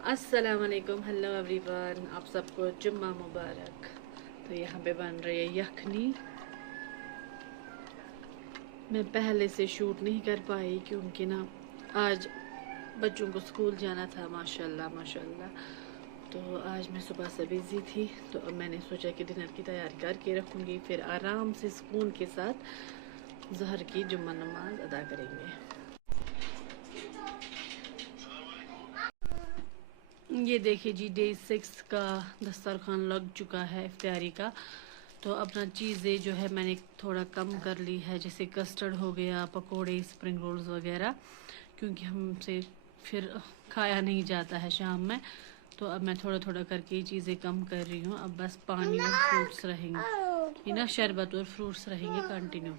अस्सलाम वालेकुम, hello everyone, आप सबको जुम्मा मुबारक। तो यहाँ पे बन रही है यखनी। मैं पहले से शूट नहीं कर पाई क्योंकि ना आज बच्चों को स्कूल जाना था, माशाल्लाह माशाल्लाह। तो आज मैं सुबह से बिज़ी थी, तो अब मैंने सोचा कि डिनर की तैयारी करके रखूँगी, फिर आराम से सुकून के साथ ज़हर की जुम्मा नमाज अदा करेंगे। ये देखिए जी, डे 6 का दस्तरखान लग चुका है इफ्तारी का। तो अपना चीज़ें जो है मैंने थोड़ा कम कर ली है, जैसे कस्टर्ड हो गया, पकोड़े, स्प्रिंग रोल्स वगैरह, क्योंकि हमसे फिर खाया नहीं जाता है शाम में। तो अब मैं थोड़ा थोड़ा करके ये चीज़ें कम कर रही हूँ। अब बस पानी और फ्रूट्स रहेंगे, ये ना शरबत और फ्रूट्स रहेंगे कंटिन्यू,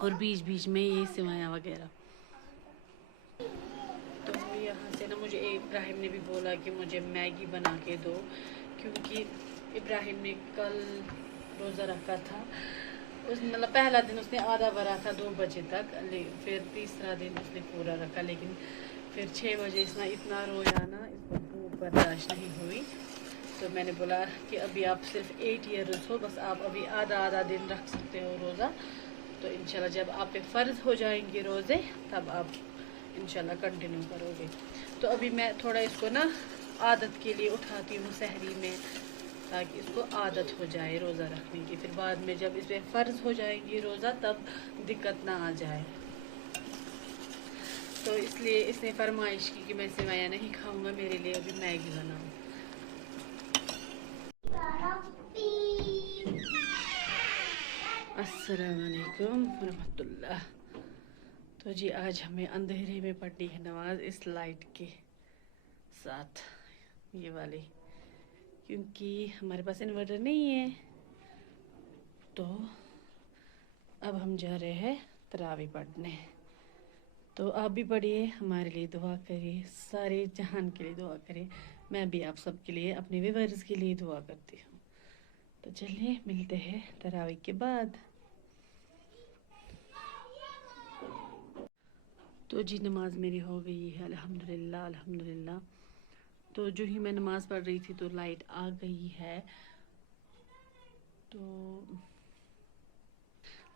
और बीच बीच में ये सेवइयाँ वगैरह। तो यहाँ से ना मुझे इब्राहिम ने भी बोला कि मुझे मैगी बना के दो, क्योंकि इब्राहिम ने कल रोज़ा रखा था। उस मतलब पहला दिन उसने आधा भरा था 2 बजे तक, फिर तीसरा दिन उसने पूरा रखा, लेकिन फिर 6 बजे इसने इतना रोया ना, इसको भूख बर्दाश्त नहीं हुई। तो मैंने बोला कि अभी आप सिर्फ 8 ईयर्स हो, बस आप अभी आधा आधा दिन रख सकते हो रोज़ा। तो इंशाल्लाह जब आप पे फ़र्ज़ हो जाएंगे रोज़े, तब आप इंशाल्लाह कंटिन्यू करोगे। तो अभी मैं थोड़ा इसको ना आदत के लिए उठाती हूँ सहरी में, ताकि इसको आदत हो जाए रोज़ा रखने की। फिर बाद में जब इस पर फ़र्ज़ हो जाएंगी रोज़ा, तब दिक्कत ना आ जाए। तो इसलिए इसने फरमाइश की कि मैं सेवइयाँ नहीं खाऊंगा, मेरे लिए अभी मैगी बनाऊँ। अस्सलाम वालेकुम रहमतुल्लाह। तो जी आज हमें अंधेरे में पढ़नी है नमाज इस लाइट के साथ, ये वाली, क्योंकि हमारे पास इन्वर्टर नहीं है। तो अब हम जा रहे हैं तरावी पढ़ने। तो आप भी पढ़िए, हमारे लिए दुआ करिए, सारे जहान के लिए दुआ करिए। मैं भी आप सब के लिए, अपने व्यूअर्स के लिए दुआ करती हूँ। तो चलिए मिलते हैं तरावी के बाद। तो जी नमाज मेरी हो गई है, अल्हम्दुलिल्लाह अल्हम्दुलिल्लाह। तो जो ही मैं नमाज़ पढ़ रही थी तो लाइट आ गई है। तो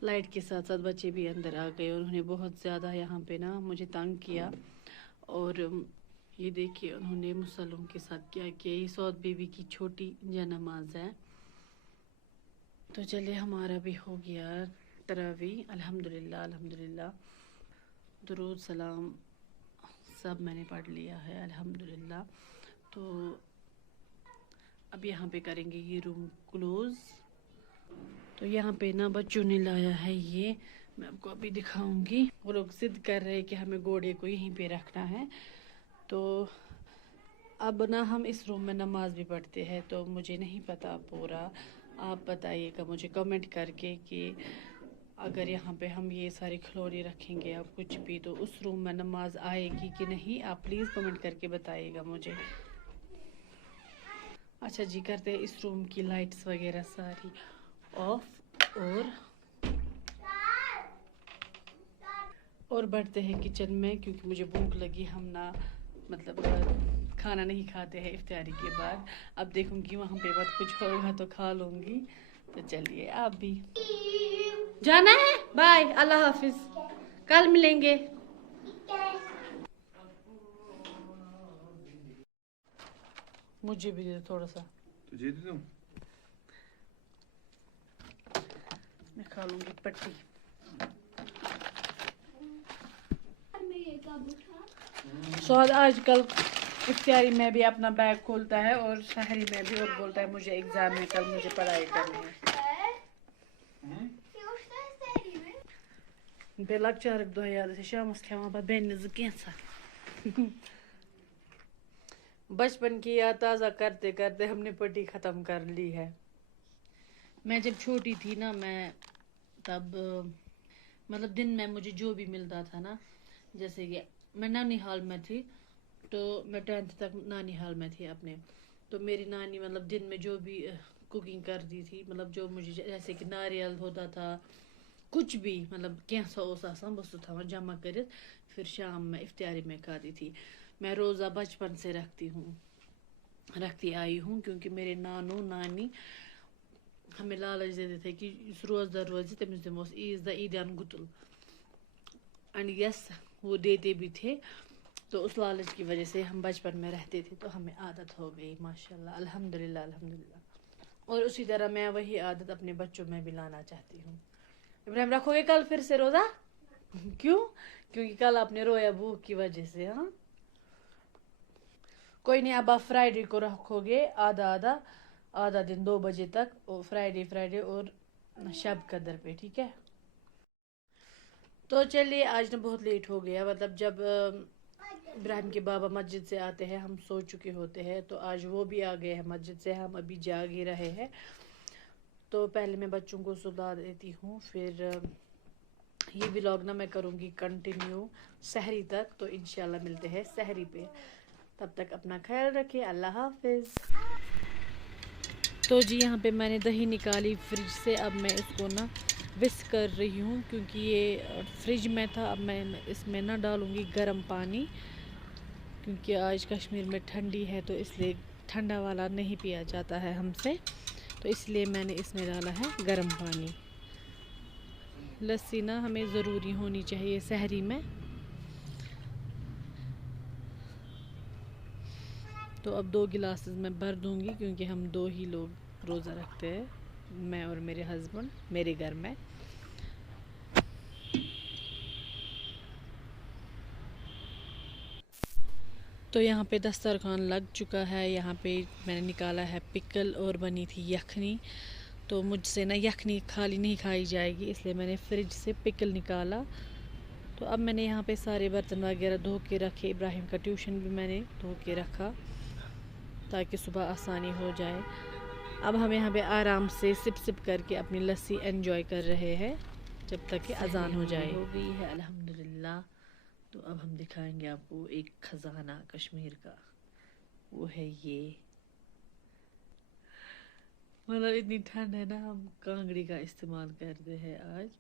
लाइट के साथ साथ बच्चे भी अंदर आ गए, और उन्होंने बहुत ज़्यादा यहाँ पे ना मुझे तंग किया। और ये देखिए उन्होंने मुसल्लों के साथ क्या किया। ये सौद बीबी की छोटी जा नमाज है। तो चलिए हमारा भी हो गया तरावी, अल्हम्दुलिल्लाह अल्हम्दुलिल्लाह। दुरूद सलाम सब मैंने पढ़ लिया है अल्हम्दुलिल्लाह। तो अब यहाँ पे करेंगे ये रूम क्लोज़। तो यहाँ पे ना बच्चों ने लाया है ये, मैं आपको अभी दिखाऊंगी। वो लोग जिद कर रहे हैं कि हमें घोड़े को यहीं पे रखना है। तो अब ना हम इस रूम में नमाज भी पढ़ते हैं, तो मुझे नहीं पता पूरा, आप बताइएगा मुझे कमेंट करके कि अगर यहाँ पे हम ये सारे खिलौने रखेंगे या कुछ भी, तो उस रूम में नमाज आएगी कि नहीं, आप प्लीज़ कमेंट करके बताइएगा मुझे। अच्छा जी, करते हैं इस रूम की लाइट्स वगैरह सारी ऑफ, और बढ़ते हैं किचन में, क्योंकि मुझे भूख लगी। हम ना मतलब खाना नहीं खाते हैं इफ्तारी के बाद। अब देखूंगी वहाँ पे बात कुछ होगा तो खा लूँगी। तो चलिए आप भी जाना है, बाय, अल्लाह हाफिज, कल मिलेंगे। मुझे भी दे दो थोड़ा सा, तुझे दे दूं? मैं खा लूँगी पट्टी। स्वाद आजकल इफ्तारी में भी अपना बैग खोलता है, और शहरी में भी, और बोलता है मुझे एग्ज़ाम में कल मुझे पढ़ाई करनी है। बे लकचारक दो याद शामस खेवान पे बेन कैसा। बचपन की याद ताज़ा करते करते हमने पट्टी ख़त्म कर ली है। मैं जब छोटी थी ना, मैं तब मतलब दिन में मुझे जो भी मिलता था ना, जैसे कि मैं नानी हाल में थी, तो मैं 10th तक नानी हाल में थी अपने। तो मेरी नानी मतलब दिन में जो भी कुकिंग करती थी, मतलब जो मुझे जैसे कि नारियल होता था, कुछ भी मतलब कैसा ओस आसान बस तो था जमा कर, फिर शाम में इफ्तारी में खाती थी। मैं रोज़ा बचपन से रखती आई हूँ, क्योंकि मेरे नानू नानी हमें लालच देते थे कि रोज़ दर रोज़ तमिस दिमोस ईद द ईदान गुतुल, एंड यस वो देते भी थे। तो उस लालच की वजह से हम बचपन में रहते थे, तो हमें आदत हो गई माशाल्लाह, अल्हम्दुलिल्लाह अल्हम्दुलिल्लाह। और उसी तरह मैं वही आदत अपने बच्चों में भी लाना चाहती हूँ। इब्राहिम रखोगे कल फिर से रोज़ा? क्यों? क्योंकि कल आपने रोया भूख की वजह से। हाँ कोई नहीं, अब आप फ्राइडे को रखोगे आधा दिन 2 बजे तक, और फ्राइडे और शब कदर पे, ठीक है। तो चलिए, आज ना बहुत लेट हो गया, मतलब जब इब्राहिम के बाबा मस्जिद से आते हैं हम सो चुके होते हैं, तो आज वो भी आ गए हैं मस्जिद से, हम अभी जाग ही रहे हैं। तो पहले मैं बच्चों को सुला देती हूँ, फिर ये व्लॉग ना मैं करूँगी कंटिन्यू सहरी तक। तो इंशाल्लाह मिलते हैं सहरी पे, तब तक अपना ख्याल रखिए, अल्लाह हाफिज़। तो जी यहाँ पे मैंने दही निकाली फ्रिज से, अब मैं इसको ना विस्क कर रही हूँ, क्योंकि ये फ्रिज में था। अब मैं इसमें ना डालूँगी गर्म पानी, क्योंकि आज कश्मीर में ठंडी है, तो इसलिए ठंडा वाला नहीं पिया जाता है हमसे, तो इसलिए मैंने इसमें डाला है गर्म पानी। लस्सी ना हमें ज़रूरी होनी चाहिए सहरी में। तो अब 2 गिलास मैं भर दूँगी, क्योंकि हम 2 ही लोग रोज़ा रखते हैं, मैं और मेरे हस्बैंड, मेरे घर में। तो यहाँ पे दस्तरखान लग चुका है। यहाँ पे मैंने निकाला है पिकल और बनी थी यखनी। तो मुझसे ना यखनी खाली नहीं खाई जाएगी, इसलिए मैंने फ्रिज से पिकल निकाला। तो अब मैंने यहाँ पे सारे बर्तन वगैरह धो के रखे। इब्राहिम का ट्यूशन भी मैंने धो के रखा, ताकि सुबह आसानी हो जाए। अब हम यहाँ पे आराम से सिप सिप करके अपनी लस्सी एंजॉय कर रहे हैं, जब तक कि अजान हो जाए। हो गई है अल्हम्दुलिल्लाह। तो अब हम दिखाएंगे आपको एक खजाना कश्मीर का, वो है ये। मतलब इतनी ठंड है ना, हम कांगड़ी का इस्तेमाल करते हैं आज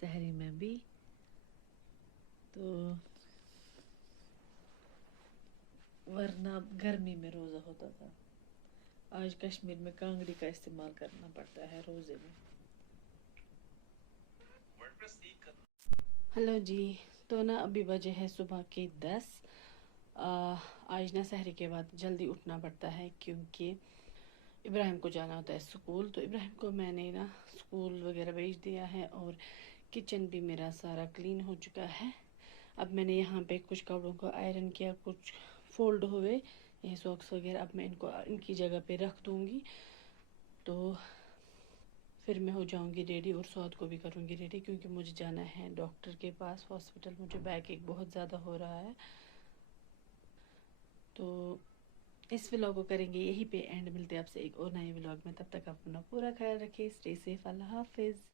सहरी में भी। तो वरना गर्मी में रोज़ा होता था, आज कश्मीर में कांगड़ी का इस्तेमाल करना पड़ता है रोज़े में। हेलो जी। तो ना अभी बजे है सुबह के 10। आज ना सहरी के बाद जल्दी उठना पड़ता है, क्योंकि इब्राहिम को जाना होता है स्कूल। तो इब्राहिम को मैंने ना स्कूल वगैरह भेज दिया है, और किचन भी मेरा सारा क्लीन हो चुका है। अब मैंने यहाँ पे कुछ कपड़ों को आयरन किया, कुछ फोल्ड हुए, ये सॉक्स वगैरह। अब मैं इनको इनकी जगह पे रख दूँगी, तो फिर मैं हो जाऊंगी रेडी, और सौद को भी करूंगी रेडी, क्योंकि मुझे जाना है डॉक्टर के पास हॉस्पिटल। मुझे बैक एक बहुत ज़्यादा हो रहा है। तो इस व्लॉग को करेंगे यहीं पे एंड, मिलते हैं आपसे एक और नए व्लॉग में। तब तक अपना पूरा ख्याल रखिए, स्टे सेफ, अल्लाह हाफिज़।